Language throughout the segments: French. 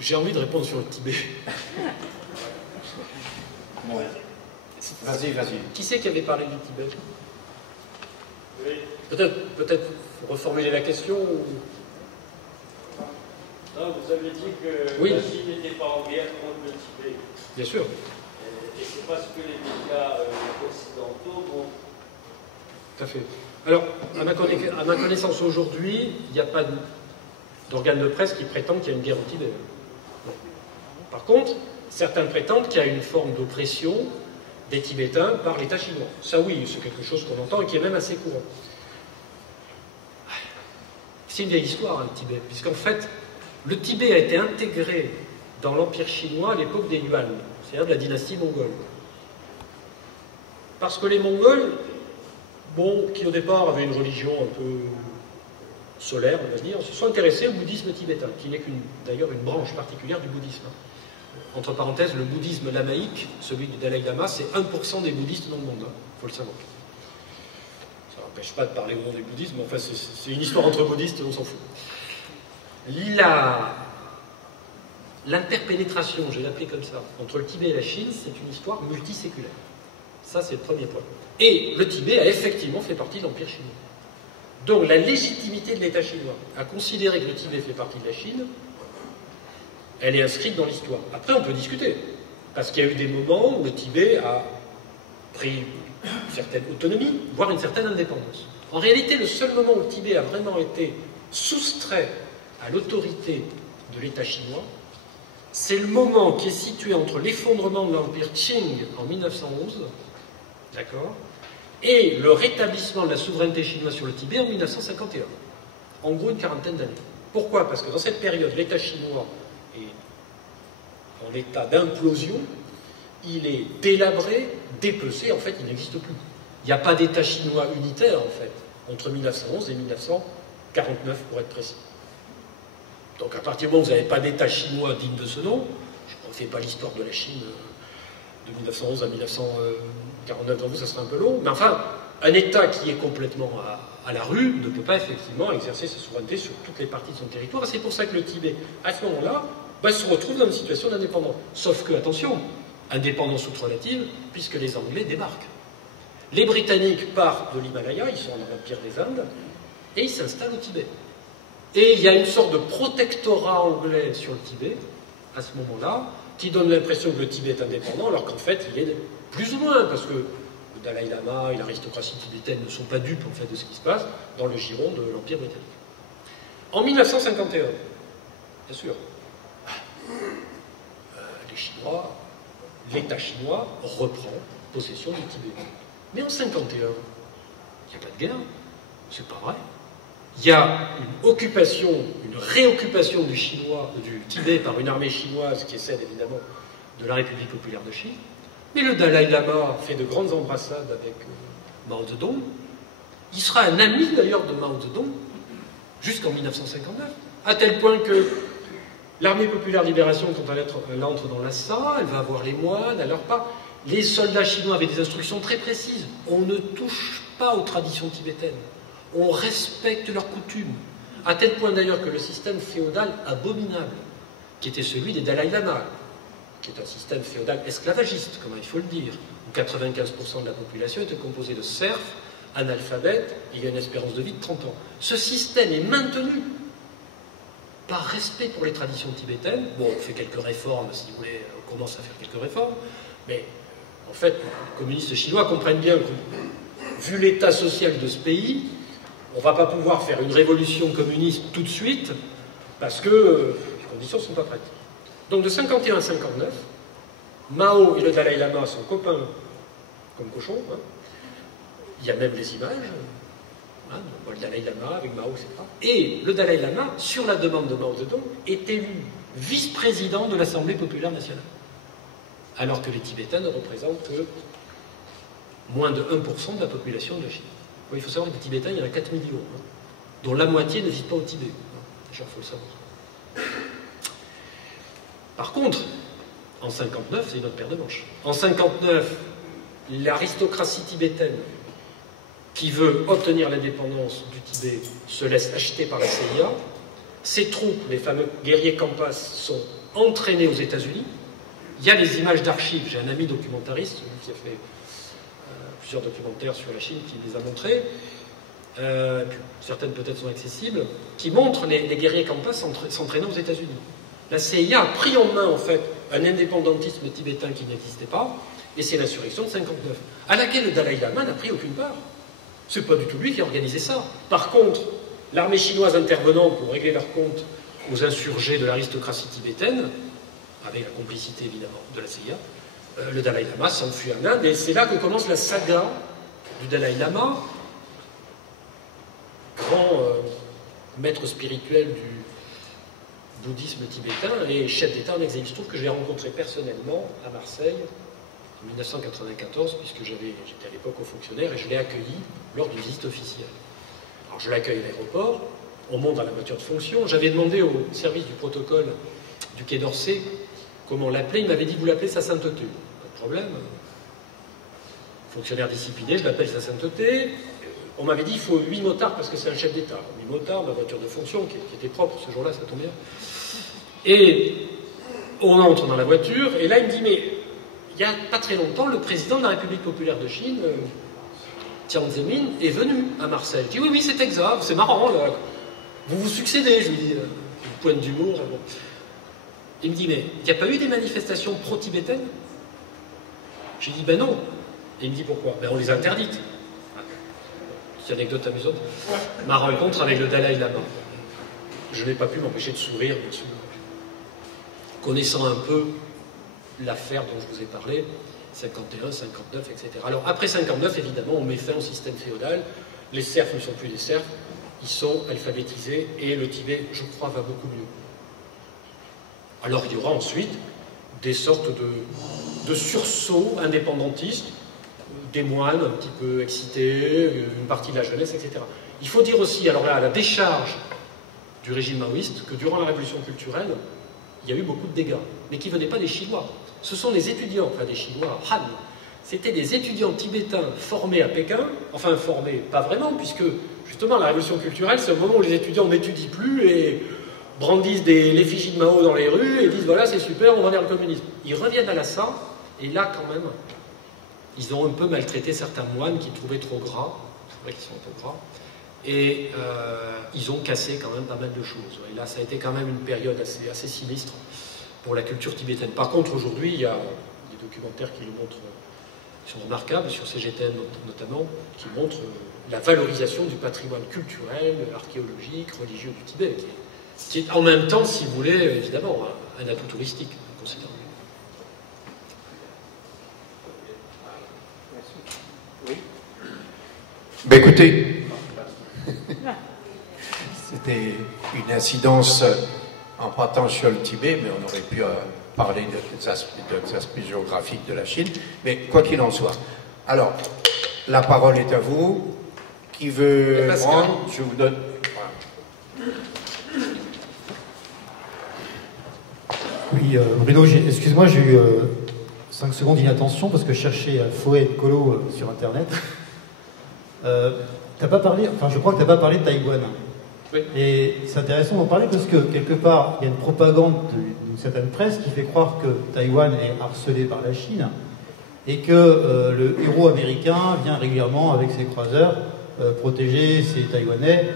J'ai envie de répondre sur le Tibet. Ouais. Vas-y, vas-y. Qui c'est qui avait parlé du Tibet? Oui. Peut-être reformuler la question ou... Non, vous avez dit que oui. la Chine n'était pas en guerre contre le Tibet. Bien sûr. Et c'est parce que les médias occidentaux vont... Tout à fait. Alors, à ma connaissance aujourd'hui, il n'y a pas d'organe de presse qui prétend qu'il y a une guerre au Tibet. Non. Par contre, certains prétendent qu'il y a une forme d'oppression des Tibétains par l'État chinois. Ça oui, c'est quelque chose qu'on entend et qui est même assez courant. C'est une vieille histoire, le Tibet, puisqu'en fait, le Tibet a été intégré dans l'Empire chinois à l'époque des Yuan, c'est-à-dire de la dynastie mongole. Parce que les Mongols, bon, qui au départ avaient une religion un peu solaire, on va dire, se sont intéressés au bouddhisme tibétain, qui n'est d'ailleurs une branche particulière du bouddhisme. Entre parenthèses, le bouddhisme lamaïque, celui du Dalai Lama, c'est 1% des bouddhistes dans le monde, il faut le savoir. Ça n'empêche pas de parler au nom du bouddhisme, mais enfin c'est une histoire entre bouddhistes, on s'en fout. L'interpénétration, je vais l'appeler comme ça, entre le Tibet et la Chine, c'est une histoire multiséculaire. Ça, c'est le premier point. Et le Tibet a effectivement fait partie de l'Empire chinois. Donc la légitimité de l'État chinois à considérer que le Tibet fait partie de la Chine, elle est inscrite dans l'histoire. Après, on peut discuter, parce qu'il y a eu des moments où le Tibet a pris une certaine autonomie, voire une certaine indépendance. En réalité, le seul moment où le Tibet a vraiment été soustrait à l'autorité de l'État chinois, c'est le moment qui est situé entre l'effondrement de l'Empire Qing en 1911, d'accord, et le rétablissement de la souveraineté chinoise sur le Tibet en 1951. En gros, une quarantaine d'années. Pourquoi? Parce que dans cette période, l'État chinois est en état d'implosion, il est délabré, dépecé, en fait, il n'existe plus. Il n'y a pas d'État chinois unitaire, en fait, entre 1911 et 1949, pour être précis. Donc, à partir du moment où vous n'avez pas d'État chinois digne de ce nom, je ne fais pas l'histoire de la Chine de 1911 à 1949, dans vous, ça serait un peu long, mais enfin, un État qui est complètement à la rue ne peut pas effectivement exercer sa souveraineté sur toutes les parties de son territoire, et c'est pour ça que le Tibet, à ce moment-là, se retrouve dans une situation d'indépendance. Sauf que, attention, indépendance toute relative, puisque les Anglais débarquent. Les Britanniques partent de l'Himalaya, ils sont dans l'Empire des Indes, et ils s'installent au Tibet. Et il y a une sorte de protectorat anglais sur le Tibet, à ce moment-là, qui donne l'impression que le Tibet est indépendant, alors qu'en fait, il est plus ou moins, parce que le Dalai Lama et l'aristocratie tibétaine ne sont pas dupes en fait, de ce qui se passe dans le giron de l'Empire britannique. En 1951, bien sûr, l'État chinois reprend possession du Tibet. Mais en 1951, il n'y a pas de guerre, c'est pas vrai. Il y a une occupation, une réoccupation du Tibet par une armée chinoise qui essaie évidemment de la République populaire de Chine. Mais le Dalai Lama fait de grandes embrassades avec Mao Zedong. Il sera un ami d'ailleurs de Mao Zedong jusqu'en 1959, à tel point que l'armée populaire de libération, quand elle entre dans Lhasa, elle va avoir les moines, alors pas. Les soldats chinois avaient des instructions très précises. On ne touche pas aux traditions tibétaines. On respecte leurs coutumes. À tel point d'ailleurs que le système féodal abominable, qui était celui des Dalai Lama, qui est un système féodal esclavagiste, comme il faut le dire, où 95% de la population était composée de serfs, analphabètes, et il y a une espérance de vie de 30 ans. Ce système est maintenu par respect pour les traditions tibétaines. Bon, on fait quelques réformes, si vous voulez, on commence à faire quelques réformes, mais en fait, les communistes chinois comprennent bien que, vu l'état social de ce pays, on ne va pas pouvoir faire une révolution communiste tout de suite, parce que les conditions ne sont pas prêtes. Donc de 51 à 59, Mao et le Dalai Lama sont copains comme cochons. Hein. Il y a même des images. Hein, le Dalai Lama avec Mao, etc. Et le Dalai Lama, sur la demande de Mao Zedong, est élu vice-président de l'Assemblée populaire nationale. Alors que les Tibétains ne représentent que moins de 1% de la population de la Chine. Il faut savoir que les Tibétains, il y en a 4 millions, hein, dont la moitié ne vit pas au Tibet. Déjà, il faut le savoir. Par contre, en 59, c'est une autre paire de manches. En 59, l'aristocratie tibétaine qui veut obtenir l'indépendance du Tibet se laisse acheter par la CIA. Ses troupes, les fameux guerriers Khampas, sont entraînés aux États-Unis. Il y a des images d'archives. J'ai un ami documentariste, celui qui a fait plusieurs documentaires sur la Chine, qui les a montrés. Certaines peut-être sont accessibles, qui montrent les guerriers Khampa s'entraînant aux États-Unis. La CIA a pris en main, en fait, un indépendantisme tibétain qui n'existait pas, et c'est l'insurrection de 59, à laquelle le Dalai Lama n'a pris aucune part. C'est pas du tout lui qui a organisé ça. Par contre, l'armée chinoise intervenant pour régler leur compte aux insurgés de l'aristocratie tibétaine, avec la complicité évidemment de la CIA, le Dalai Lama s'enfuit en Inde, et c'est là que commence la saga du Dalai Lama, grand maître spirituel du bouddhisme tibétain et chef d'État en exil. Il se trouve que je l'ai rencontré personnellement à Marseille en 1994, puisque j'étais à l'époque au fonctionnaire, et je l'ai accueilli lors d'une visite officielle. Alors je l'accueille à l'aéroport, on monte dans la voiture de fonction. J'avais demandé au service du protocole du Quai d'Orsay comment l'appeler. Il m'avait dit, vous l'appelez Sa Sainteté. Pas de problème. Fonctionnaire discipliné, je l'appelle Sa Sainteté. On m'avait dit, il faut 8 motards parce que c'est un chef d'État. 8 motards, ma voiture de fonction, qui était propre ce jour-là, ça tombe bien. Et on entre dans la voiture, et là il me dit, mais il n'y a pas très longtemps, le président de la République populaire de Chine, Jiang Zemin, est venu à Marseille. Je dis, oui, c'est exact, c'est marrant, là. Vous vous succédez, je lui dis, une pointe d'humour. Bon. Il me dit, mais il n'y a pas eu des manifestations pro-tibétaines? J'ai dit, ben non. Et il me dit, pourquoi? Ben on les a interdites. Petite anecdote amusante. Ma rencontre avec le Dalai Lama. Je n'ai pas pu m'empêcher de sourire, bien sûr. Connaissant un peu l'affaire dont je vous ai parlé, 51, 59, etc. Alors, après 59, évidemment, on met fin au système féodal. Les serfs ne sont plus des serfs, ils sont alphabétisés, et le Tibet, je crois, va beaucoup mieux. Alors, il y aura ensuite des sortes de sursauts indépendantistes, des moines un petit peu excités, une partie de la jeunesse, etc. Il faut dire aussi, alors là, à la décharge du régime maoïste, que durant la révolution culturelle, il y a eu beaucoup de dégâts, mais qui ne venaient pas des Chinois. Ce sont des étudiants, enfin des Chinois, Han. C'était des étudiants tibétains formés à Pékin, enfin formés, pas vraiment, puisque justement la révolution culturelle, c'est le moment où les étudiants n'étudient plus et brandissent l'effigie de Mao dans les rues et disent voilà c'est super, on va vers le communisme. Ils reviennent à Lhasa, et là quand même, ils ont un peu maltraité certains moines qu'ils trouvaient trop gras, c'est vrai qu'ils sont un peu gras, et ils ont cassé quand même pas mal de choses. Et là ça a été quand même une période assez sinistre pour la culture tibétaine. Par contre aujourd'hui il y a des documentaires qui le montrent, qui sont remarquables, sur CGTN notamment, qui montrent la valorisation du patrimoine culturel, archéologique, religieux du Tibet, qui est en même temps, si vous voulez, évidemment, un atout touristique considérable. Oui. Ben écoutez, c'était une incidence en partant sur le Tibet, mais on aurait pu parler des aspects géographiques de la Chine, mais quoi qu'il en soit. Alors, la parole est à vous. Qui veut prendre? Je vous donne. Oui, Bruno, excuse-moi, j'ai eu 5 secondes d'inattention parce que je cherchais Foé et Colo sur Internet. T'as pas parlé, enfin je crois que tu n'as pas parlé de Taïwan. Oui. Et c'est intéressant d'en parler parce que quelque part, il y a une propagande d'une certaine presse qui fait croire que Taïwan est harcelé par la Chine et que le héros américain vient régulièrement avec ses croiseurs protéger ces Taïwanais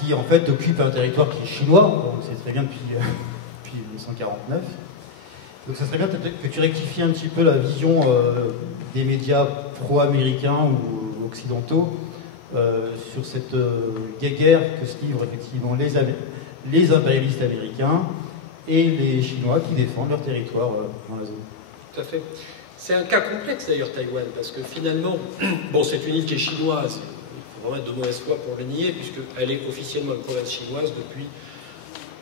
qui en fait occupent un territoire qui est chinois, on le sait très bien depuis 1949. Donc ça serait bien peut-être que tu rectifies un petit peu la vision des médias pro-américains ou occidentaux sur cette guerre que se livrent effectivement les impérialistes américains et les Chinois qui défendent leur territoire dans la zone. Tout à fait. C'est un cas complexe d'ailleurs, Taïwan, parce que finalement, bon, c'est une île qui est chinoise, il faut vraiment être de mauvaise foi pour le nier, puisqu'elle est officiellement une province chinoise depuis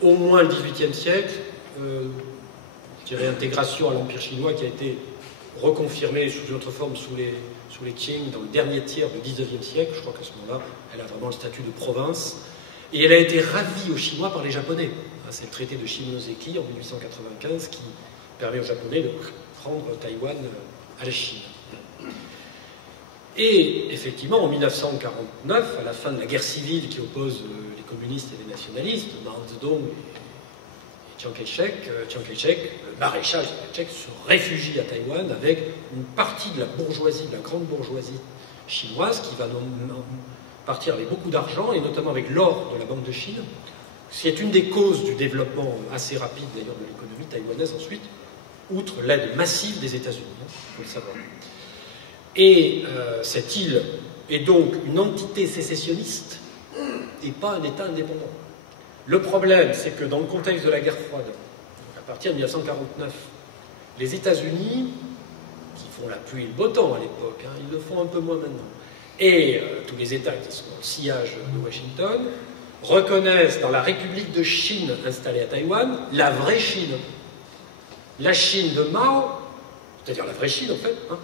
au moins le XVIIIe siècle, je dirais intégration à l'Empire chinois qui a été reconfirmée sous une autre forme sous les Qing dans le dernier tiers du XIXe siècle. Je crois qu'à ce moment-là, elle a vraiment le statut de province. Et elle a été ravie aux Chinois par les Japonais. C'est le traité de Shimonoseki en 1895 qui permet aux Japonais de prendre Taïwan à la Chine. Et effectivement, en 1949, à la fin de la guerre civile qui oppose les communistes et les nationalistes, Mao Zedong et Chiang Kai-shek, le maréchal Chiang Kai-shek se réfugie à Taïwan avec une partie de la bourgeoisie, de la grande bourgeoisie chinoise, qui va partir avec beaucoup d'argent, et notamment avec l'or de la Banque de Chine. C'est une des causes du développement assez rapide d'ailleurs de l'économie taïwanaise ensuite, outre l'aide massive des États-Unis, il faut le savoir. Et cette île est donc une entité sécessionniste et pas un État indépendant. Le problème, c'est que dans le contexte de la guerre froide, à partir de 1949, les États-Unis, qui font la pluie et le beau temps à l'époque, hein, ils le font un peu moins maintenant, et tous les États qui sont au sillage de Washington, reconnaissent dans la République de Chine installée à Taïwan la vraie Chine. La Chine de Mao, c'est-à-dire la vraie Chine en fait, hein,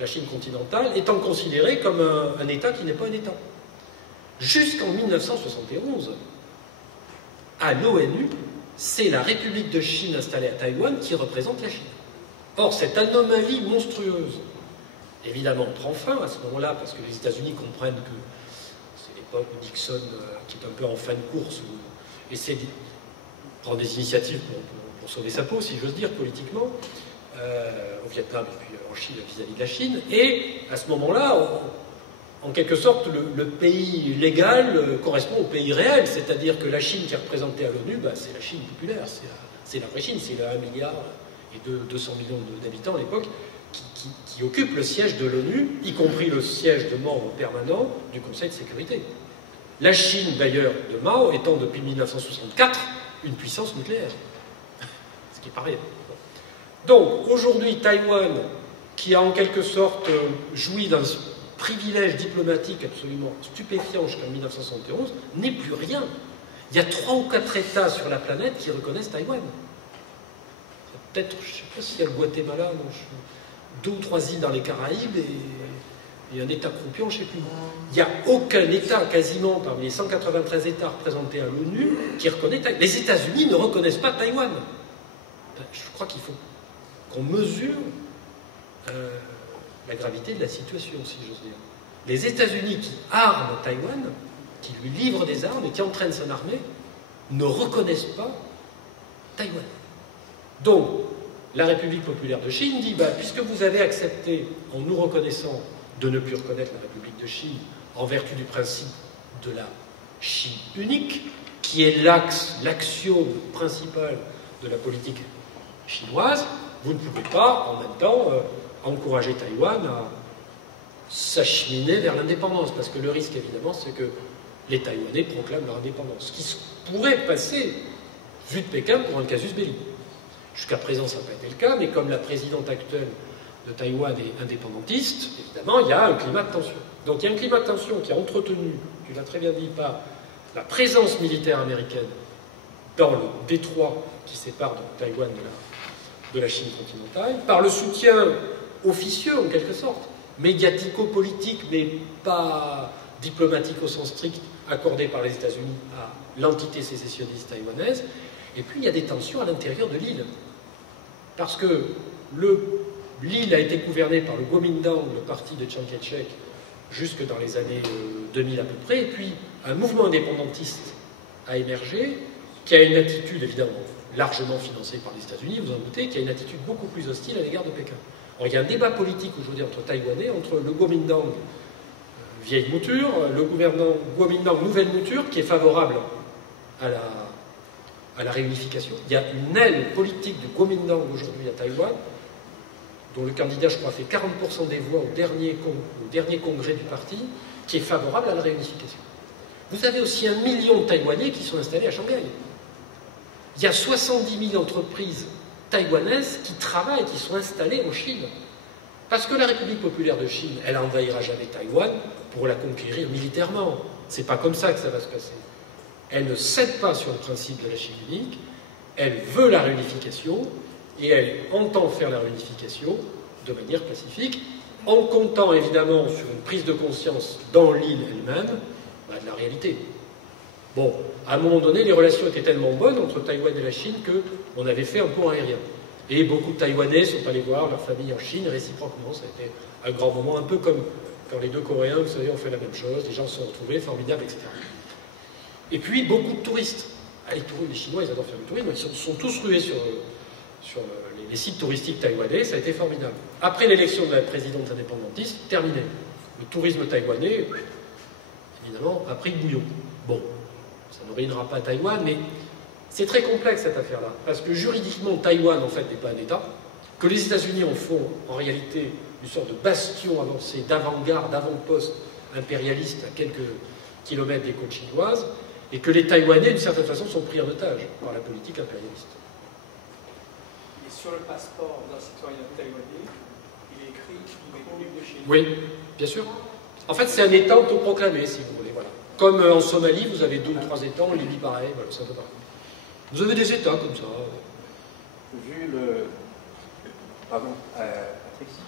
la Chine continentale, étant considérée comme un État qui n'est pas un État. Jusqu'en 1971, à l'ONU, c'est la République de Chine installée à Taïwan qui représente la Chine. Or, cette anomalie monstrueuse, évidemment, prend fin à ce moment-là, parce que les États-Unis comprennent que c'est l'époque où Nixon, qui est un peu en fin de course, essaie de prendre des initiatives pour sauver sa peau, si j'ose dire, politiquement, au Vietnam et puis en Chine vis-à-vis de la Chine. Et à ce moment-là, en quelque sorte, le pays légal correspond au pays réel, c'est-à-dire que la Chine qui est représentée à l'ONU, bah, c'est la Chine populaire, c'est la vraie Chine, c'est le 1 milliard et 200 millions d'habitants à l'époque qui occupe le siège de l'ONU, y compris le siège de membre permanent du Conseil de sécurité. La Chine, d'ailleurs, de Mao, étant depuis 1964 une puissance nucléaire, ce qui paraît. Donc, aujourd'hui, Taïwan, qui a en quelque sorte joui d'un privilège diplomatique absolument stupéfiant jusqu'en 1971, n'est plus rien. Il y a 3 ou 4 États sur la planète qui reconnaissent Taïwan. Peut-être, je ne sais pas s'il y a le Guatemala, non, 2 ou 3 îles dans les Caraïbes et un État croupion, je ne sais plus. Il n'y a aucun État, quasiment, parmi les 193 États représentés à l'ONU, qui reconnaît Taïwan. Les États-Unis ne reconnaissent pas Taïwan. Je crois qu'il faut qu'on mesure la gravité de la situation, si j'ose dire. Les États-Unis qui arment Taïwan, qui lui livrent des armes et qui entraînent son armée, ne reconnaissent pas Taïwan. Donc, la République populaire de Chine dit, bah, puisque vous avez accepté, en nous reconnaissant, de ne plus reconnaître la République de Chine, en vertu du principe de la Chine unique, qui est l'axiome principal de la politique chinoise, vous ne pouvez pas, en même temps, encourager Taïwan à s'acheminer vers l'indépendance, parce que le risque, évidemment, c'est que les Taïwanais proclament leur indépendance, ce qui pourrait passer, vu de Pékin, pour un casus belli. Jusqu'à présent, ça n'a pas été le cas, mais comme la présidente actuelle de Taïwan est indépendantiste, évidemment, il y a un climat de tension. Donc il y a un climat de tension qui est entretenu, tu l'as très bien dit, par la présence militaire américaine dans le détroit qui sépare donc Taïwan de la Chine continentale, par le soutien officieux, en quelque sorte, médiatico-politique, mais pas diplomatique au sens strict, accordé par les États-Unis à l'entité sécessionniste taïwanaise. Et puis il y a des tensions à l'intérieur de l'île. Parce que l'île a été gouvernée par le Kuomintang, le parti de Chiang Kai-shek, jusque dans les années 2000 à peu près, et puis un mouvement indépendantiste a émergé, qui a une attitude évidemment largement financée par les États-Unis, vous en doutez, qui a une attitude beaucoup plus hostile à l'égard de Pékin. Alors, il y a un débat politique aujourd'hui entre Taïwanais, entre le Kuomintang vieille mouture, le gouvernement Kuomintang nouvelle mouture, qui est favorable à la réunification. Il y a une aile politique du Kuomintang aujourd'hui à Taïwan, dont le candidat, je crois, fait 40% des voix au dernier congrès du parti, qui est favorable à la réunification. Vous avez aussi 1 million de Taïwanais qui sont installés à Shanghai. Il y a 70 000 entreprises taïwanaises qui travaillent, qui sont installées en Chine. Parce que la République populaire de Chine, elle n'envahira jamais Taïwan pour la conquérir militairement. C'est pas comme ça que ça va se passer. Elle ne cède pas sur le principe de la Chine unique, elle veut la réunification, et elle entend faire la réunification de manière pacifique, en comptant évidemment sur une prise de conscience dans l'île elle-même de la réalité. Bon, à un moment donné, les relations étaient tellement bonnes entre Taïwan et la Chine qu'on avait fait un pont aérien. Et beaucoup de Taïwanais sont allés voir leur famille en Chine, réciproquement. Ça a été un grand moment, un peu comme quand les deux Coréens, vous savez, ont fait la même chose, les gens se sont retrouvés, formidables, etc. Et puis, beaucoup de touristes. Les Chinois, ils adorent faire du tourisme, ils sont tous rués sur les sites touristiques taïwanais, ça a été formidable. Après l'élection de la présidente indépendantiste, terminé. Le tourisme taïwanais, évidemment, a pris le bouillon. Bon, ça ne ruinera pas Taïwan, mais c'est très complexe cette affaire-là, parce que juridiquement, Taïwan, en fait, n'est pas un État, que les États-Unis en font, en réalité, une sorte de bastion avancé, d'avant-garde, d'avant-poste impérialiste à quelques kilomètres des côtes chinoises, et que les Taïwanais, d'une certaine façon, sont pris en otage par la politique impérialiste. Et sur le passeport d'un citoyen taïwanais, il est écrit République de Chine. Oui, bien sûr. En fait, c'est un État autoproclamé, si vous voulez. Voilà. Comme en Somalie, vous avez 2 ou 3 États, en Libye, pareil, voilà, c'est un peu pareil. Vous avez des États comme ça. Vu le... Pardon, Patrice.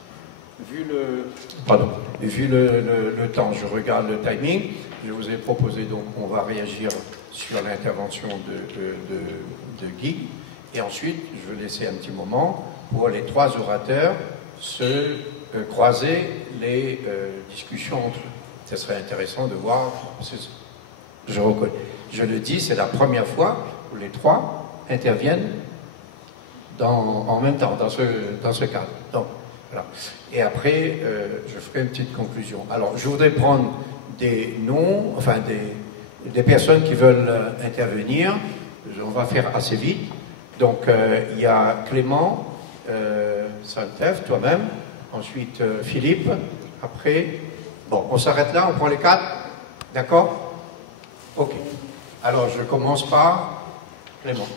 Vu le temps, je regarde le timing. Je vous ai proposé, donc, on va réagir sur l'intervention de Guy. Et ensuite, je vais laisser un petit moment pour les 3 orateurs se croiser les discussions entre eux. Ce serait intéressant de voir. Je reconnais. Je le dis, c'est la première fois où les 3 interviennent en même temps, dans ce cadre. Donc, voilà. Et après, je ferai une petite conclusion. Alors, je voudrais prendre des noms, enfin des personnes qui veulent intervenir. On va faire assez vite. Donc, il y a Clément, Santef, toi-même, ensuite Philippe, après... Bon, on s'arrête là, on prend les 4, d'accord? Ok. Alors, je commence par Clément.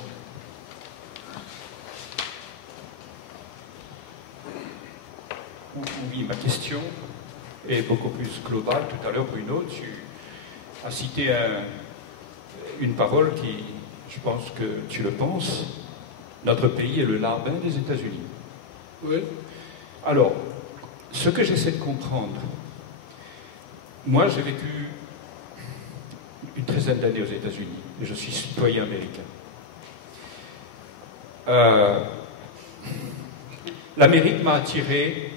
Oui, ma question est beaucoup plus globale. Tout à l'heure, Bruno, tu as cité une parole qui, je pense que tu le penses, notre pays est le larbin des États-Unis. Oui. Alors, ce que j'essaie de comprendre, moi j'ai vécu une 13aine d'années aux États-Unis et je suis citoyen américain. L'Amérique m'a attiré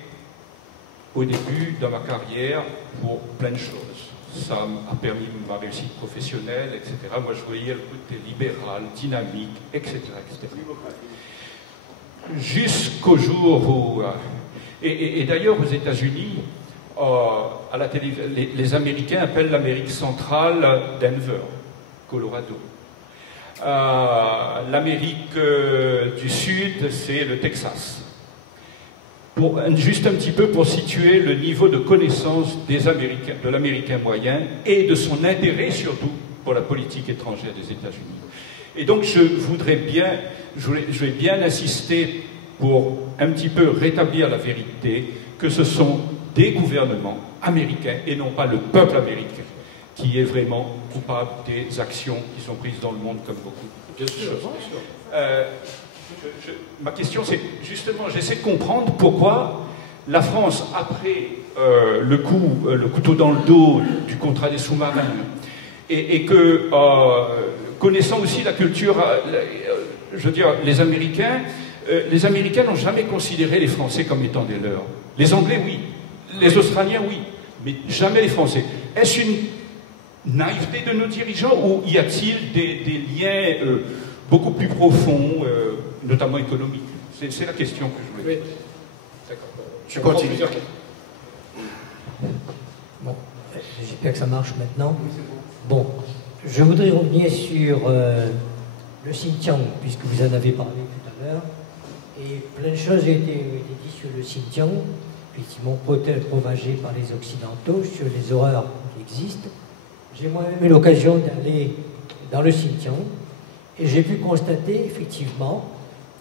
au début dans ma carrière pour plein de choses. Ça a permis ma réussite professionnelle, etc. Moi, je voyais le côté libéral, dynamique, etc. etc. Jusqu'au jour où... Et d'ailleurs, aux États-Unis, à la les Américains appellent l'Amérique centrale Denver, Colorado. L'Amérique du Sud, c'est le Texas. Juste un petit peu pour situer le niveau de connaissance des Américains, de l'Américain moyen et de son intérêt surtout pour la politique étrangère des États-Unis. Et donc je vais bien insister pour un petit peu rétablir la vérité que ce sont des gouvernements américains et non pas le peuple américain qui est vraiment coupable des actions qui sont prises dans le monde comme beaucoup de choses. Ma question, c'est justement, j'essaie de comprendre pourquoi la France, après le couteau dans le dos du contrat des sous-marins, et que, connaissant aussi la culture, je veux dire, les Américains n'ont jamais considéré les Français comme étant des leurs. Les Anglais, oui. Les Australiens, oui. Mais jamais les Français. Est-ce une naïveté de nos dirigeants ou y a-t-il des liens beaucoup plus profonds, notamment économiques? C'est la question que je voulais. Oui. D'accord. Je continue. Bon, j'espère que ça marche maintenant. Bon, je voudrais revenir sur le Xinjiang, puisque vous en avez parlé tout à l'heure. Et plein de choses ont été dites sur le Xinjiang, effectivement propagées par les Occidentaux, sur les horreurs qui existent. J'ai moi-même eu l'occasion d'aller dans le Xinjiang et j'ai pu constater effectivement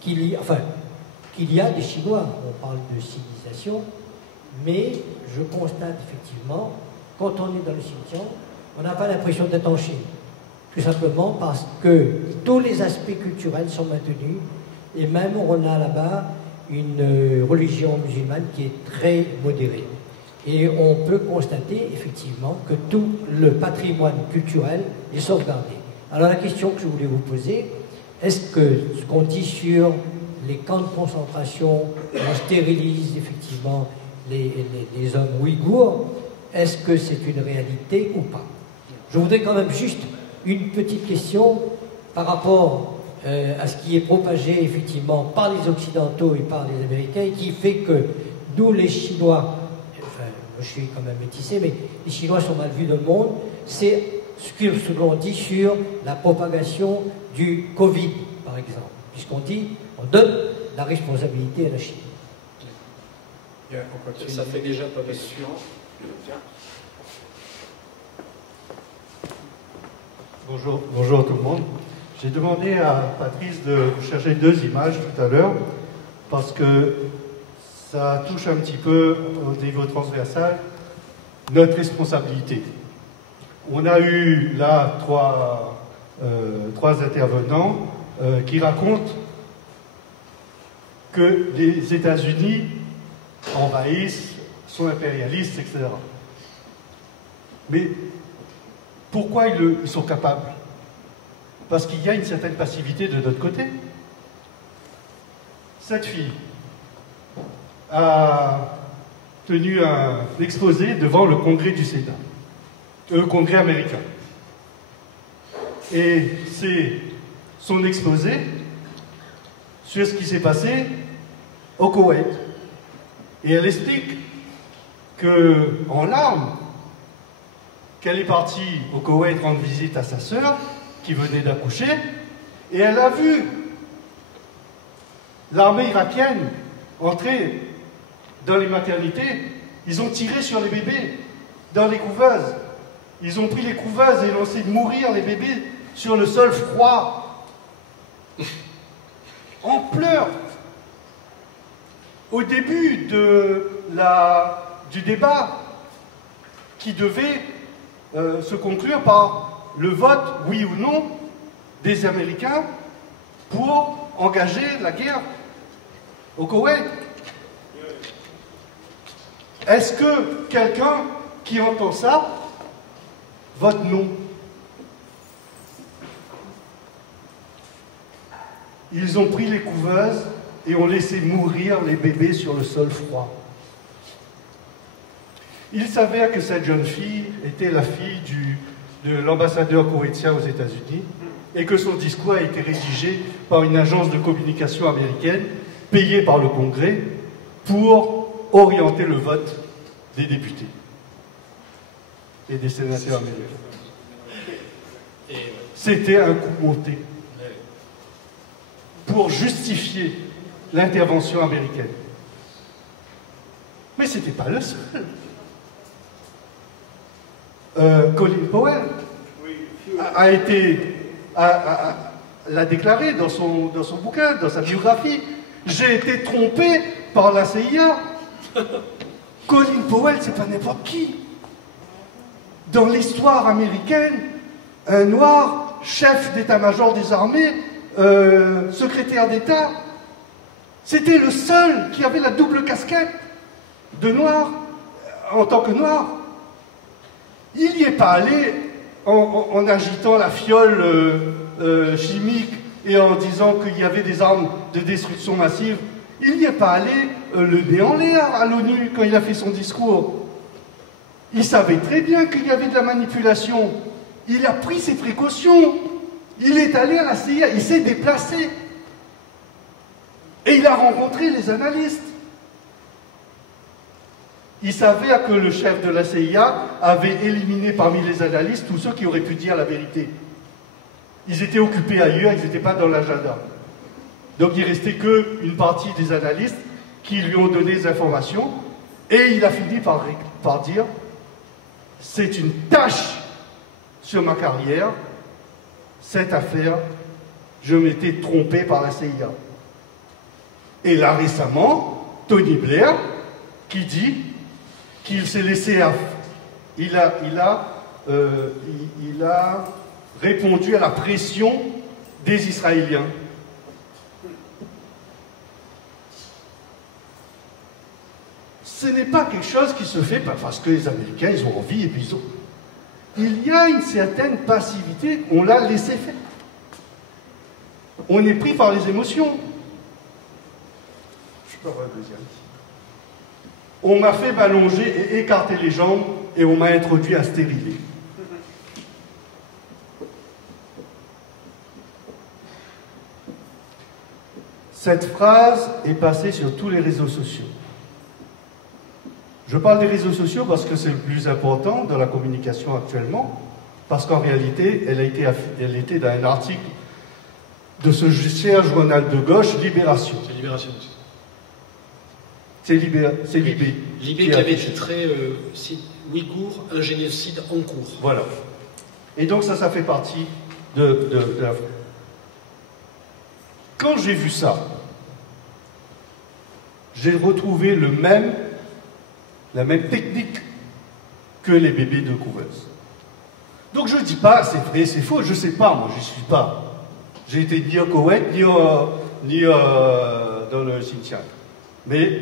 qu'il y a des Chinois, on parle de civilisation, mais je constate effectivement, quand on est dans le Xinjiang, on n'a pas l'impression d'être en Chine. Tout simplement parce que tous les aspects culturels sont maintenus et même on a là-bas une religion musulmane qui est très modérée. Et on peut constater effectivement que tout le patrimoine culturel est sauvegardé. Alors la question que je voulais vous poser, est-ce que ce qu'on dit sur les camps de concentration, on stérilise effectivement les hommes ouïghours, est-ce que c'est une réalité ou pas? Je voudrais quand même juste une petite question. par rapport à ce qui est propagé effectivement par les Occidentaux et par les Américains, et qui fait que nous, les Chinois, enfin, je suis quand même métissé, mais les Chinois sont mal vus dans le monde, c'est ce que l'on dit sur la propagation du Covid, par exemple, puisqu'on dit, on donne la responsabilité à la Chine. Ça fait déjà pas mal. Bonjour tout le monde. J'ai demandé à Patrice de chercher 2 images tout à l'heure parce que ça touche un petit peu au niveau transversal notre responsabilité. On a eu là trois intervenants qui racontent que les États-Unis envahissent, sont impérialistes, etc. Mais pourquoi ils sont capables? Parce qu'il y a une certaine passivité de notre côté. Cette fille a tenu un exposé devant le Congrès du Sénat, le Congrès américain. Et c'est son exposé sur ce qui s'est passé au Koweït. Et elle explique qu'en larmes, qu'elle est partie au Koweït rendre visite à sa sœur, qui venait d'accoucher, et elle a vu l'armée irakienne entrer dans les maternités. Ils ont tiré sur les bébés dans les couveuses. Ils ont pris les couveuses et laissé mourir les bébés sur le sol froid. En pleurs. Au début du débat qui devait se conclure par le vote, oui ou non, des Américains pour engager la guerre au Koweït. Est-ce que quelqu'un qui entend ça vote non? Ils ont pris les couveuses et ont laissé mourir les bébés sur le sol froid. Il s'avère que cette jeune fille était la fille de l'ambassadeur koweïtien aux États-Unis et que son discours a été rédigé par une agence de communication américaine payée par le Congrès pour orienter le vote des députés et des sénateurs américains. C'était un coup monté pour justifier l'intervention américaine. Mais ce n'était pas le seul. Colin Powell l'a déclaré dans son bouquin, dans sa biographie. J'ai été trompé par la CIA. Colin Powell, c'est pas n'importe qui. Dans l'histoire américaine, un noir, chef d'état-major des armées, secrétaire d'État, c'était le seul qui avait la double casquette de noir en tant que noir. Il n'y est pas allé en agitant la fiole chimique et en disant qu'il y avait des armes de destruction massive. Il n'y est pas allé le nez en l'air à l'ONU quand il a fait son discours. Il savait très bien qu'il y avait de la manipulation. Il a pris ses précautions. Il est allé à la CIA, il s'est déplacé. Et il a rencontré les analystes. Il savait que le chef de la CIA avait éliminé parmi les analystes tous ceux qui auraient pu dire la vérité. Ils étaient occupés ailleurs, ils n'étaient pas dans l'agenda. Donc il ne restait qu'une partie des analystes qui lui ont donné des informations. Et il a fini par dire « C'est une tâche sur ma carrière. Cette affaire, je m'étais trompé par la CIA. » Et là récemment, Tony Blair, qui dit qu'il s'est laissé... Il a répondu à la pression des Israéliens. Ce n'est pas quelque chose qui se fait parce que les Américains, ils ont envie et puis ils ont... Il y a une certaine passivité, on l'a laissé faire. On est pris par les émotions. Je peux avoir un deuxième. On m'a fait m'allonger et écarter les jambes et on m'a introduit à stériler. Cette phrase est passée sur tous les réseaux sociaux. Je parle des réseaux sociaux parce que c'est le plus important dans la communication actuellement, parce qu'en réalité, elle était dans un article de ce cher journal de gauche, Libération. C'est Libération. C'est Libé. Libé qui avait titré Ouïghours, un génocide en cours. Voilà. Et donc ça fait partie de la... Quand j'ai vu ça, j'ai retrouvé la même technique que les bébés de couveuse. Donc je ne dis pas c'est vrai, c'est faux, je ne sais pas, moi je ne suis pas. J'ai été ni au Koweït, ni dans le Xinjiang. Mais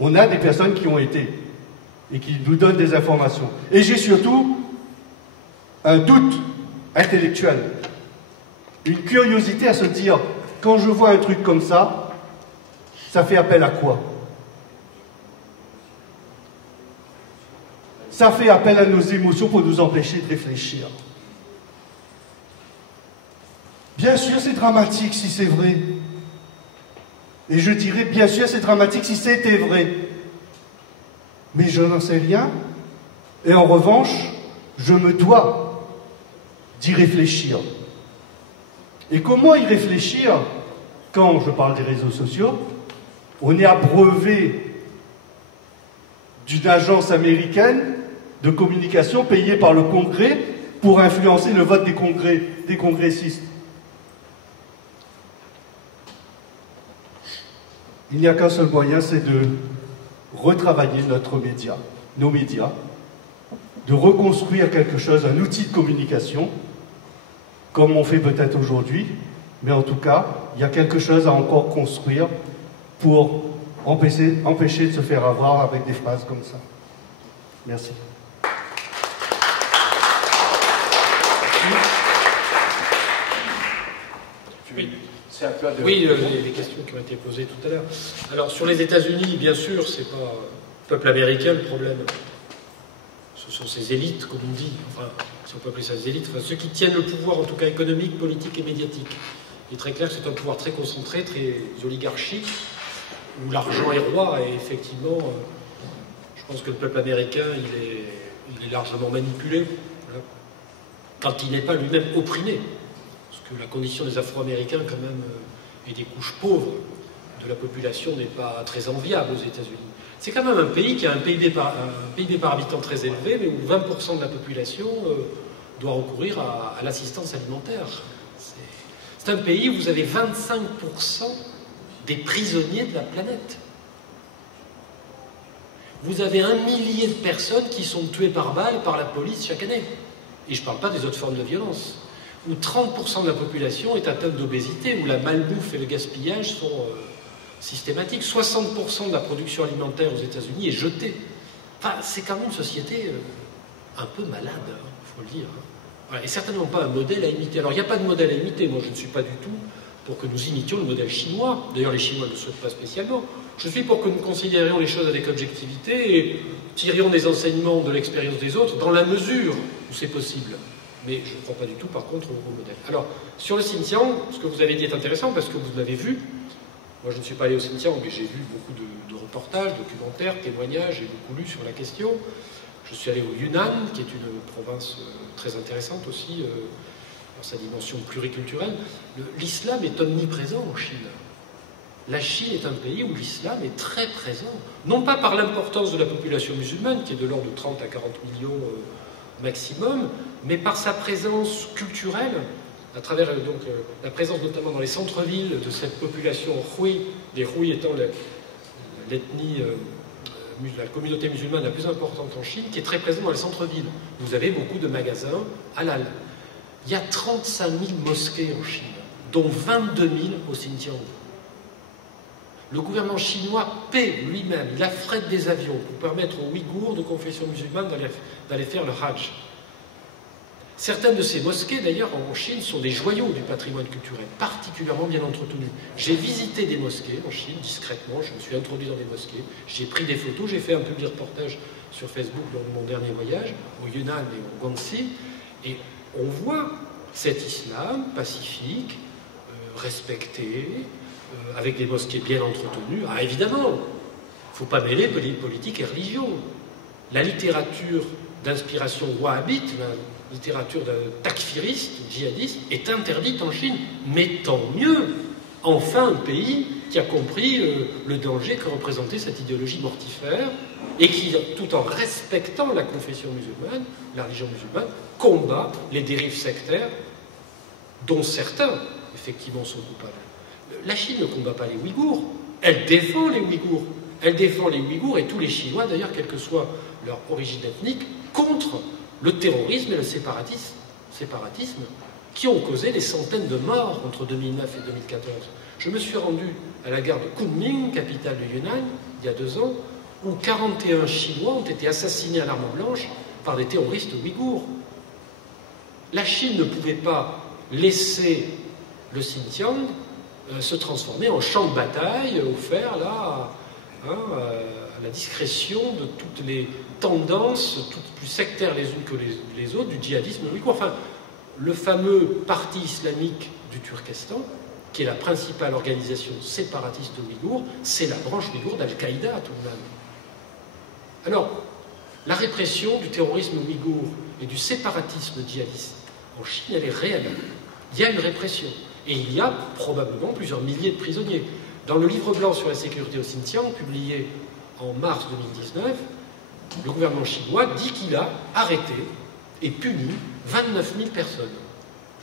on a des personnes qui ont été et qui nous donnent des informations. Et j'ai surtout un doute intellectuel, une curiosité à se dire, quand je vois un truc comme ça fait appel à quoi? Ça fait appel à nos émotions pour nous empêcher de réfléchir. Bien sûr, c'est dramatique si c'est vrai. Et je dirais, bien sûr, c'est dramatique si c'était vrai. Mais je n'en sais rien. Et en revanche, je me dois d'y réfléchir. Et comment y réfléchir quand je parle des réseaux sociaux? On est abreuvé d'une agence américaine de communication payée par le Congrès pour influencer le vote des congressistes. Il n'y a qu'un seul moyen, c'est de retravailler nos médias, de reconstruire quelque chose, un outil de communication, comme on fait peut-être aujourd'hui, mais en tout cas, il y a quelque chose à encore construire pour empêcher de se faire avoir avec des phrases comme ça. Merci. Oui. Oui, les questions qui ont été posées tout à l'heure. Alors, sur les États-Unis, bien sûr, c'est pas le peuple américain le problème. Ce sont ces élites, comme on dit, enfin, si on peut appeler ça des élites, enfin, ceux qui tiennent le pouvoir, en tout cas économique, politique et médiatique. Il est très clair que c'est un pouvoir très concentré, très oligarchique, où l'argent est roi, et effectivement, je pense que le peuple américain, il est largement manipulé, voilà, quand il n'est pas lui-même opprimé. Parce que la condition des Afro-Américains, quand même, et des couches pauvres de la population n'est pas très enviable aux États-Unis. C'est quand même un pays qui a un PIB par habitant très élevé, mais où 20% de la population doit recourir à l'assistance alimentaire. C'est un pays où vous avez 25% des prisonniers de la planète. Vous avez 1 millier de personnes qui sont tuées par balle par la police chaque année. Et je ne parle pas des autres formes de violence. Où 30% de la population est atteinte d'obésité, où la malbouffe et le gaspillage sont systématiques. 60% de la production alimentaire aux États-Unis est jetée. Enfin, c'est quand même une société un peu malade, il faut le dire. Voilà, et certainement pas un modèle à imiter. Alors, il n'y a pas de modèle à imiter. Moi, je ne suis pas du tout pour que nous imitions le modèle chinois. D'ailleurs, les Chinois ne le souhaitent pas spécialement. Je suis pour que nous considérions les choses avec objectivité et tirions des enseignements de l'expérience des autres dans la mesure où c'est possible. Mais je ne crois pas du tout, par contre, au modèle. Alors, sur le Xinjiang, ce que vous avez dit est intéressant parce que vous l'avez vu. Moi, je ne suis pas allé au Xinjiang, mais j'ai vu beaucoup de reportages, documentaires, témoignages, j'ai beaucoup lu sur la question. Je suis allé au Yunnan, qui est une province très intéressante aussi, dans sa dimension pluriculturelle. L'islam est omniprésent en Chine. La Chine est un pays où l'islam est très présent. Non pas par l'importance de la population musulmane, qui est de l'ordre de 30 à 40 millions maximum, mais par sa présence culturelle, à travers donc, la présence notamment dans les centres-villes de cette population Hui, les Hui étant l'ethnie, la communauté musulmane la plus importante en Chine, qui est très présente dans les centres-villes. Vous avez beaucoup de magasins halal. Il y a 35 000 mosquées en Chine, dont 22 000 au Xinjiang. Le gouvernement chinois paie lui-même, il affrète des avions pour permettre aux Ouïghours de confession musulmane d'aller faire le Hajj. Certaines de ces mosquées, d'ailleurs, en Chine, sont des joyaux du patrimoine culturel, particulièrement bien entretenus. J'ai visité des mosquées en Chine, discrètement, je me suis introduit dans des mosquées, j'ai pris des photos, j'ai fait un peu de reportage sur Facebook lors de mon dernier voyage, au Yunnan et au Guangxi, et on voit cet islam pacifique, respecté, avec des mosquées bien entretenues. Ah, évidemment, il ne faut pas mêler politique et religion. La littérature d'inspiration wahhabite, la littérature takfiriste, djihadiste, est interdite en Chine. Mais tant mieux, enfin un pays qui a compris le danger que représentait cette idéologie mortifère et qui, tout en respectant la confession musulmane, la religion musulmane, combat les dérives sectaires dont certains, effectivement, sont coupables. La Chine ne combat pas les Ouïghours, elle défend les Ouïghours. Elle défend les Ouïghours et tous les Chinois, d'ailleurs, quelle que soit leur origine ethnique, contre le terrorisme et le séparatisme qui ont causé des centaines de morts entre 2009 et 2014. Je me suis rendu à la gare de Kunming, capitale du Yunnan, il y a 2 ans, où 41 Chinois ont été assassinés à l'arme blanche par des terroristes ouïghours. La Chine ne pouvait pas laisser le Xinjiang se transformer en champ de bataille offert là, à la discrétion de toutes les tendances, toutes plus sectaires les unes que les autres, du djihadisme ouïghour. Enfin, le fameux parti islamique du Turkestan, qui est la principale organisation séparatiste ouïghour, c'est la branche ouïghour d'Al-Qaïda tout de même. Alors, la répression du terrorisme ouïghour et du séparatisme djihadiste en Chine, elle est réelle. Il y a une répression. Et il y a probablement plusieurs milliers de prisonniers. Dans le livre blanc sur la sécurité au Xinjiang, publié en mars 2019, le gouvernement chinois dit qu'il a arrêté et puni 29 000 personnes.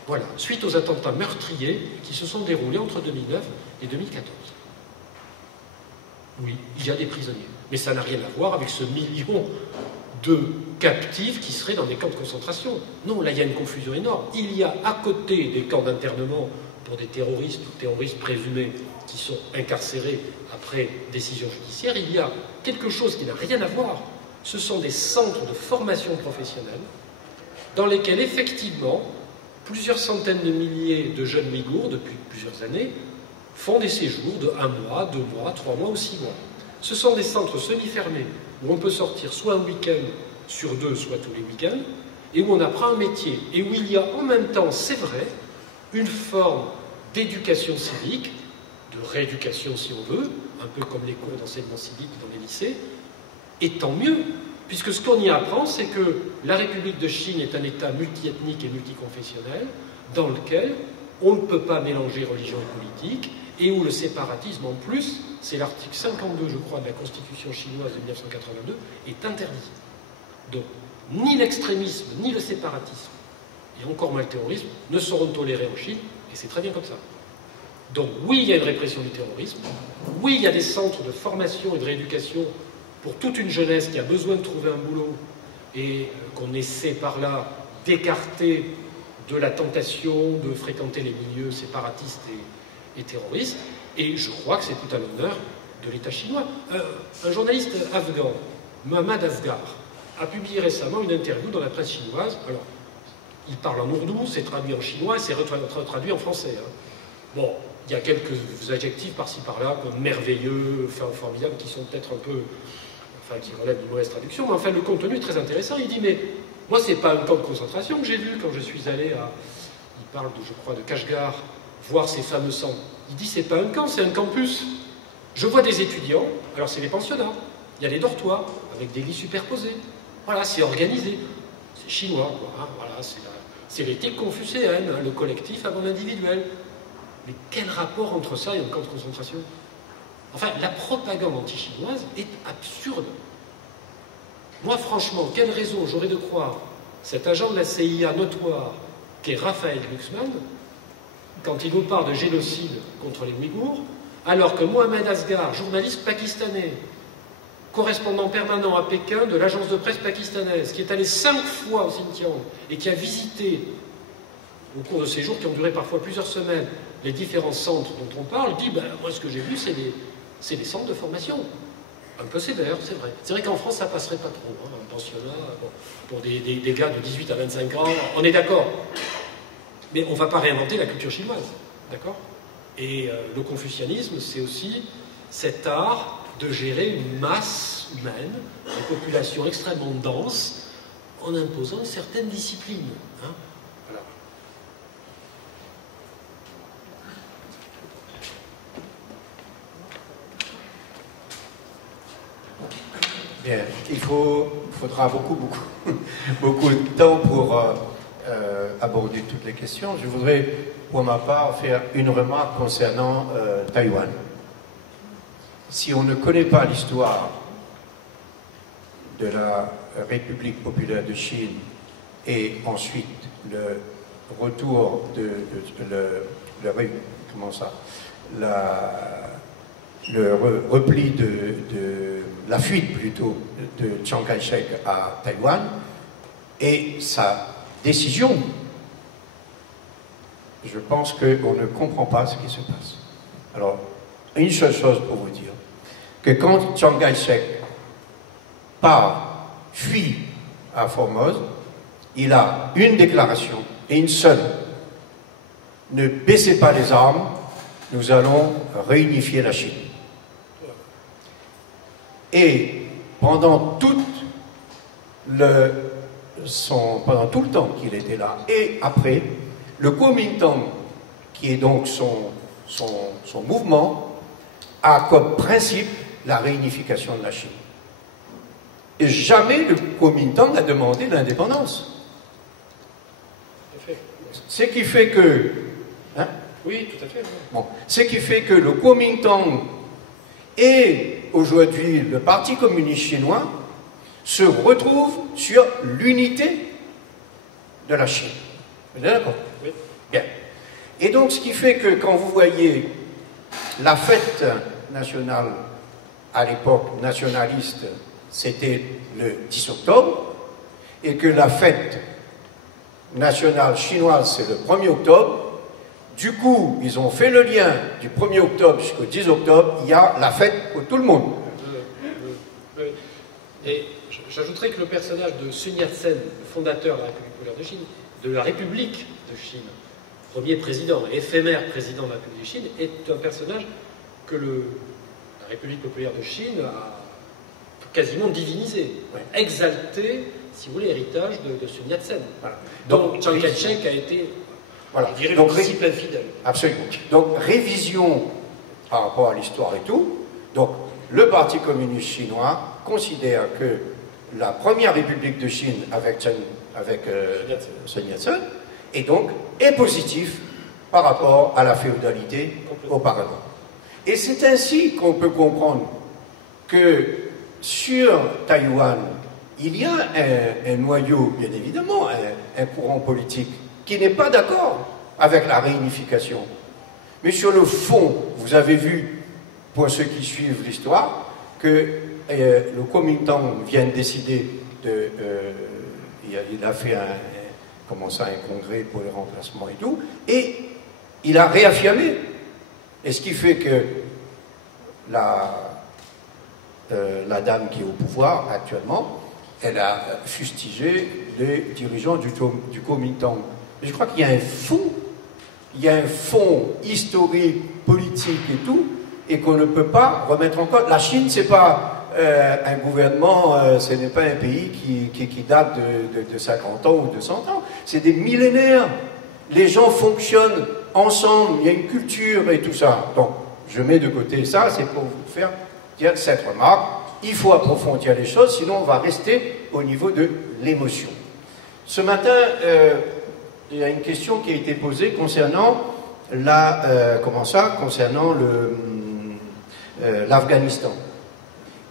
Voilà, suite aux attentats meurtriers qui se sont déroulés entre 2009 et 2014. Oui, il y a des prisonniers. Mais ça n'a rien à voir avec ce million de captifs qui seraient dans des camps de concentration. Non, là, il y a une confusion énorme. Il y a à côté des camps d'internement pour des terroristes ou terroristes présumés qui sont incarcérés après décision judiciaire, il y a quelque chose qui n'a rien à voir. Ce sont des centres de formation professionnelle dans lesquels, effectivement, plusieurs centaines de milliers de jeunes Ouïghours, depuis plusieurs années, font des séjours de 1 mois, 2 mois, 3 mois ou 6 mois. Ce sont des centres semi-fermés où on peut sortir soit un week-end sur 2, soit tous les week-ends, et où on apprend un métier, et où il y a en même temps, c'est vrai, une forme d'éducation civique, de rééducation si on veut, un peu comme les cours d'enseignement civique dans les lycées, et tant mieux, puisque ce qu'on y apprend, c'est que la République de Chine est un État multiethnique et multiconfessionnel, dans lequel on ne peut pas mélanger religion et politique, et où le séparatisme, en plus, c'est l'article 52, je crois, de la Constitution chinoise de 1982, est interdit. Donc, ni l'extrémisme, ni le séparatisme, et encore moins le terrorisme, ne seront tolérés en Chine, et c'est très bien comme ça. Donc, oui, il y a une répression du terrorisme, oui, il y a des centres de formation et de rééducation pour toute une jeunesse qui a besoin de trouver un boulot, et qu'on essaie par là d'écarter de la tentation de fréquenter les milieux séparatistes et terroristes, et je crois que c'est tout à l'honneur de l'État chinois. Un journaliste afghan, Mohammad Asghar, a publié récemment une interview dans la presse chinoise. Alors, il parle en ourdou, c'est traduit en chinois, c'est traduit en français. Hein. Bon, il y a quelques adjectifs par-ci par-là, comme merveilleux, formidable, qui sont peut-être un peu... Enfin, qui relèvent d'une mauvaise traduction, mais enfin, le contenu est très intéressant. Il dit, mais moi, c'est pas un camp de concentration que j'ai vu quand je suis allé à... Il parle, je crois, de Kashgar, voir ces fameux centres. Il dit, c'est pas un camp, c'est un campus. Je vois des étudiants, alors c'est des pensionnats, il y a des dortoirs, avec des lits superposés. Voilà, c'est organisé. C'est chinois, quoi. Hein, voilà, c'est l'éthique confucéenne, hein, le collectif avant l'individuel. Mais quel rapport entre ça et un camp de concentration? Enfin, la propagande anti-chinoise est absurde. Moi, franchement, quelle raison j'aurais de croire cet agent de la CIA notoire, qu'est Raphaël Glucksmann, quand il nous parle de génocide contre les Ouïghours, alors que Mohammad Asghar, journaliste pakistanais, correspondant permanent à Pékin de l'agence de presse pakistanaise, qui est allé 5 fois au Xinjiang et qui a visité, au cours de ces jours qui ont duré parfois plusieurs semaines, les différents centres dont on parle, dit, ben, moi ce que j'ai vu, c'est des centres de formation. Un peu sévère, c'est vrai. C'est vrai qu'en France, ça passerait pas trop, hein, un pensionnat, bon, pour des gars de 18 à 25 ans, on est d'accord. Mais on ne va pas réinventer la culture chinoise, d'accord? Et le confucianisme, c'est aussi cet art de gérer une masse humaine, une population extrêmement dense, en imposant une certaine discipline. Hein, voilà. Bien, faudra beaucoup de temps pour aborder toutes les questions. Je voudrais, pour ma part, faire une remarque concernant Taïwan. Si on ne connaît pas l'histoire de la République populaire de Chine et ensuite le retour le repli la fuite plutôt de Chiang Kai-shek à Taïwan et sa décision, je pense qu'on ne comprend pas ce qui se passe. Alors, une seule chose pour vous dire, que quand Chiang Kai-shek fuit à Formose, il a une déclaration, et une seule. Ne baissez pas les armes, nous allons réunifier la Chine. Et pendant tout le temps qu'il était là, et après, le Kuomintang, qui est donc son mouvement, a comme principe la réunification de la Chine. Et jamais le Kuomintang n'a demandé l'indépendance. Ce qui fait que... Hein? Oui, tout à fait. Oui. Bon, ce qui fait que le Kuomintang et aujourd'hui le Parti communiste chinois se retrouvent sur l'unité de la Chine. Vous êtes d'accord? Oui. Bien. Et donc ce qui fait que quand vous voyez la fête nationale à l'époque nationaliste, c'était le 10 octobre, et que la fête nationale chinoise, c'est le 1er octobre. Du coup, ils ont fait le lien du 1er octobre jusqu'au 10 octobre, il y a la fête pour tout le monde. Et j'ajouterais que le personnage de Sun Yat-sen, le fondateur de la République populaire de Chine, de la République de Chine, premier président, éphémère président de la République de Chine, est un personnage que la République populaire de Chine a quasiment divinisé, exalté, si vous voulez, l'héritage de Sun Yat-sen. Voilà. Donc Chiang Kai-shek a été, voilà, je dirais, le disciple infidèle. Absolument. Donc révision par rapport à l'histoire et tout. Donc le Parti communiste chinois considère que la première République de Chine avec Sun Yat-sen et donc est positif par rapport à la féodalité auparavant. Et c'est ainsi qu'on peut comprendre que sur Taïwan, il y a un noyau, bien évidemment, un courant politique qui n'est pas d'accord avec la réunification. Mais sur le fond, vous avez vu, pour ceux qui suivent l'histoire, que le Kuomintang vient de décider il a fait un congrès pour les remplacements et tout, et il a réaffirmé. Et ce qui fait que la dame qui est au pouvoir actuellement, elle a fustigé les dirigeants du Kuomintang. Je crois qu'il y a un fond historique, politique et tout, et qu'on ne peut pas remettre en cause. La Chine, c'est pas un gouvernement, ce n'est pas un pays qui date de 50 ans ou de 100 ans. C'est des millénaires. Les gens fonctionnent ensemble, il y a une culture et tout ça. Donc, je mets de côté ça, c'est pour vous faire dire cette remarque. Il faut approfondir les choses, sinon on va rester au niveau de l'émotion. Ce matin, il y a une question qui a été posée concernant l'Afghanistan.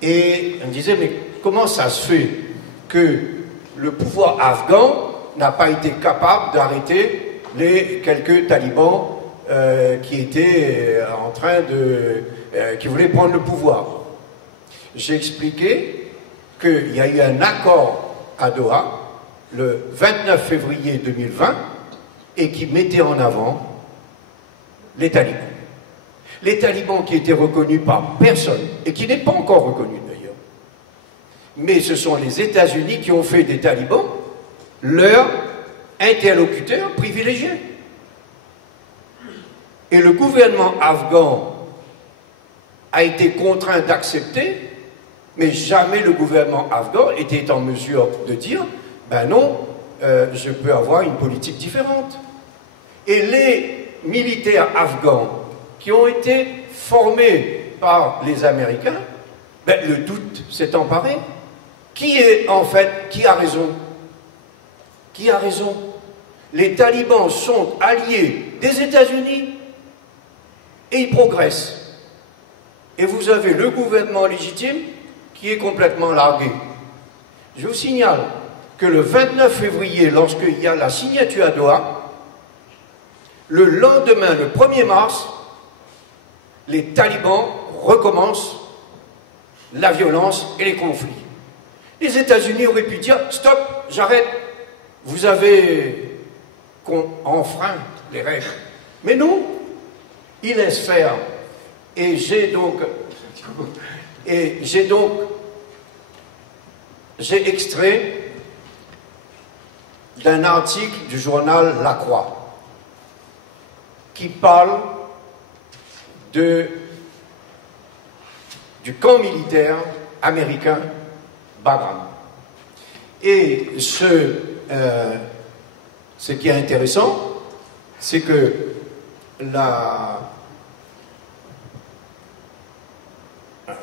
Et on disait, mais comment ça se fait que le pouvoir afghan n'a pas été capable d'arrêter les quelques talibans qui étaient en train qui voulaient prendre le pouvoir? J'ai expliqué qu'il y a eu un accord à Doha le 29 février 2020 et qui mettait en avant les talibans. Les talibans qui étaient reconnus par personne et qui n'est pas encore reconnu d'ailleurs. Mais ce sont les États-Unis qui ont fait des talibans leur interlocuteur privilégié. Et le gouvernement afghan a été contraint d'accepter, mais jamais le gouvernement afghan était en mesure de dire « ben non, je peux avoir une politique différente ». Et les militaires afghans qui ont été formés par les Américains, ben, le doute s'est emparé. Qui a raison? Qui a raison? Les talibans sont alliés des États-Unis et ils progressent. Et vous avez le gouvernement légitime qui est complètement largué. Je vous signale que le 29 février, lorsqu'il y a la signature à Doha, le lendemain, le 1er mars, les talibans recommencent la violence et les conflits. Les États-Unis auraient pu dire « Stop, j'arrête, vous avez enfreint les règles. » Mais non, ils laissent faire. Et j'ai extrait d'un article du journal La Croix qui parle du camp militaire américain Bagram. Et ce qui est intéressant, c'est que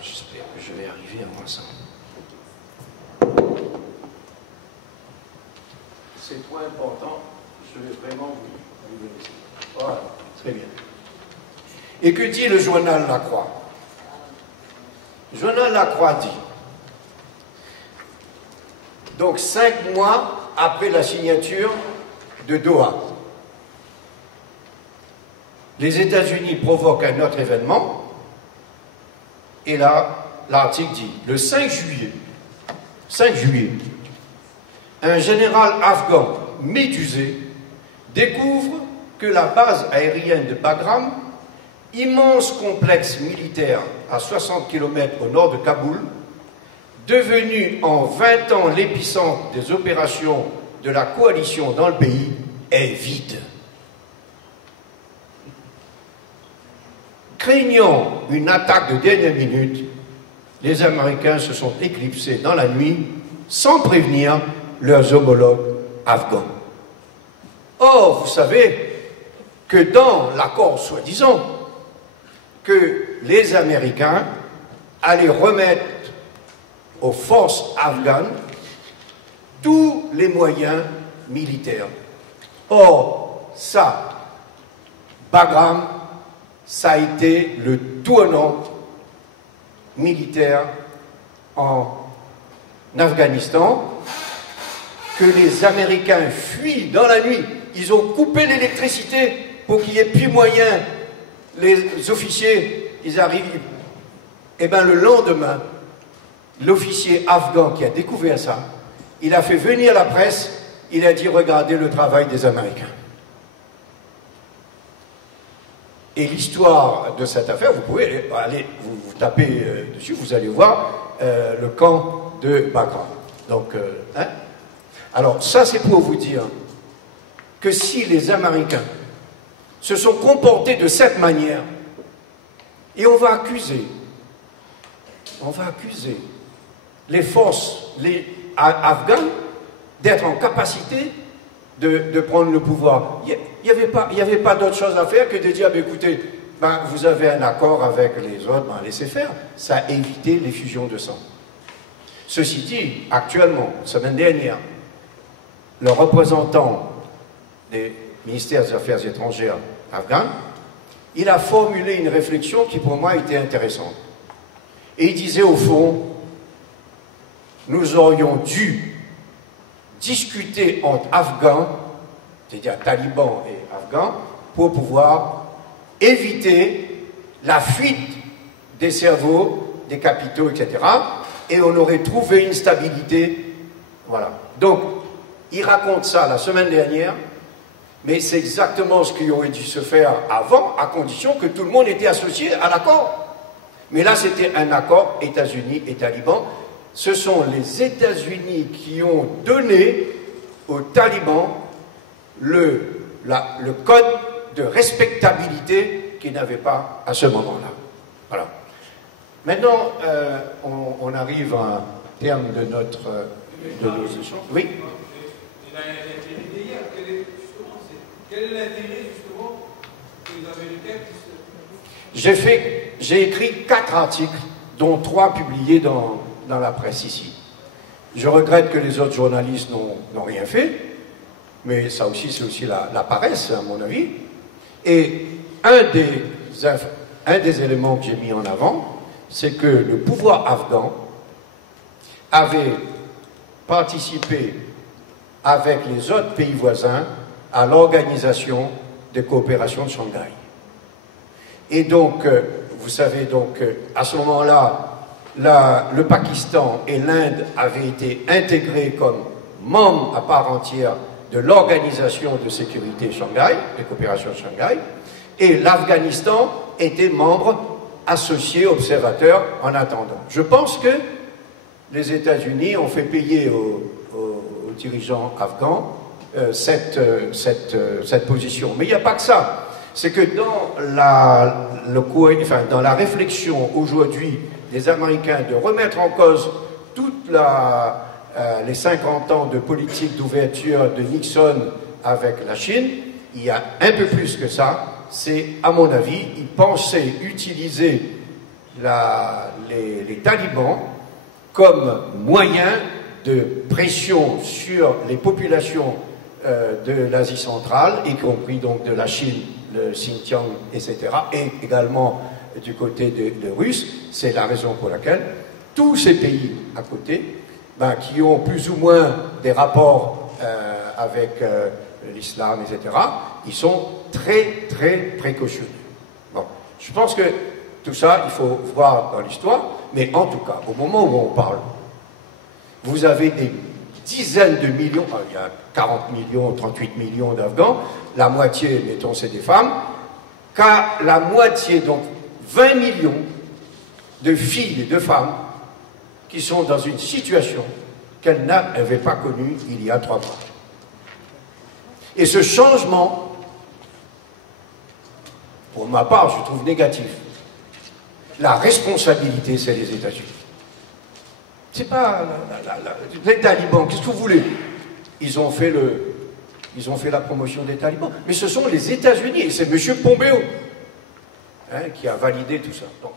j'espère que je vais arriver à voir ça. C'est trop important, je vais vraiment vous donner ça. Voilà, très bien. Et que dit le journal La Croix? Le journal La Croix dit, donc 5 mois après la signature de Doha, les États-Unis provoquent un autre événement, et là, l'article dit, le 5 juillet, un général afghan médusé découvre que la base aérienne de Bagram, immense complexe militaire à 60 km au nord de Kaboul, devenu en 20 ans l'épicentre des opérations de la coalition dans le pays, est vide. Craignant une attaque de dernière minute, les Américains se sont éclipsés dans la nuit sans prévenir leurs homologues afghans. Or, vous savez que dans l'accord soi-disant, que les Américains allaient remettre aux forces afghanes tous les moyens militaires. Or, ça, Bagram, ça a été le tournant militaire en Afghanistan, que les Américains fuient dans la nuit. Ils ont coupé l'électricité pour qu'il n'y ait plus moyen. Les officiers, ils arrivent. Et bien le lendemain, l'officier afghan qui a découvert ça, il a fait venir la presse, il a dit regardez le travail des Américains. Et l'histoire de cette affaire, vous pouvez aller, vous tapez dessus, vous allez voir le camp de Bagram. Donc, alors ça c'est pour vous dire que si les Américains se sont comportés de cette manière, et on va accuser les forces afghanes d'être en capacité de prendre le pouvoir. Il n'y avait pas d'autre chose à faire que de dire, écoutez, vous avez un accord avec les autres, laissez faire. Ça a évité les fusions de sang. Ceci dit, actuellement, la semaine dernière, le représentant des ministères des Affaires étrangères afghans, il a formulé une réflexion qui pour moi était intéressante. Et il disait au fond, nous aurions dû discuter entre Afghans, c'est-à-dire talibans et Afghans, pour pouvoir éviter la fuite des cerveaux, des capitaux, etc. Et on aurait trouvé une stabilité. Voilà. Donc, il raconte ça la semaine dernière, mais c'est exactement ce qui aurait dû se faire avant, à condition que tout le monde était associé à l'accord. Mais là, c'était un accord États-Unis et talibans. Ce sont les États-Unis qui ont donné aux talibans le code de respectabilité qu'ils n'avaient pas à ce moment-là. Voilà. Maintenant, on arrive à un terme de nos échanges. Oui. Quel est l'intérêt justement que les Américains J'ai écrit 4 articles, dont 3 publiés dans la presse ici. Je regrette que les autres journalistes n'ont rien fait, mais ça aussi, c'est aussi la paresse, à mon avis. Et un des éléments que j'ai mis en avant, c'est que le pouvoir afghan avait participé avec les autres pays voisins à l'organisation de coopération de Shanghai. Et donc, vous savez, à ce moment-là, le Pakistan et l'Inde avaient été intégrés comme membres à part entière de l'organisation de sécurité Shanghai, de coopération Shanghai, et l'Afghanistan était membre associé, observateur en attendant. Je pense que les États-Unis ont fait payer aux dirigeants afghans cette position. Mais il n'y a pas que ça. C'est que dans la réflexion aujourd'hui des Américains de remettre en cause toute les 50 ans de politique d'ouverture de Nixon avec la Chine, il y a un peu plus que ça. C'est, à mon avis, ils pensaient utiliser les talibans comme moyen de pression sur les populations de l'Asie centrale, y compris donc de la Chine, le Xinjiang, etc., et également du côté des Russes. C'est la raison pour laquelle tous ces pays à côté, qui ont plus ou moins des rapports avec l'islam, etc., ils sont très, très précautionneux. Bon, je pense que tout ça, il faut voir dans l'histoire, mais en tout cas, au moment où on parle, vous avez des dizaines de millions, il y a 40 millions, 38 millions d'Afghans, la moitié, mettons, c'est des femmes, qu'à la moitié, donc 20 millions de filles et de femmes qui sont dans une situation qu'elles n'avaient pas connue il y a 3 mois. Et ce changement, pour ma part, je trouve négatif. La responsabilité, c'est les États-Unis. C'est pas les talibans, qu'est-ce que vous voulez? Ils ont fait la promotion des talibans. Mais ce sont les États-Unis, et c'est M. Pompeo qui a validé tout ça. Donc,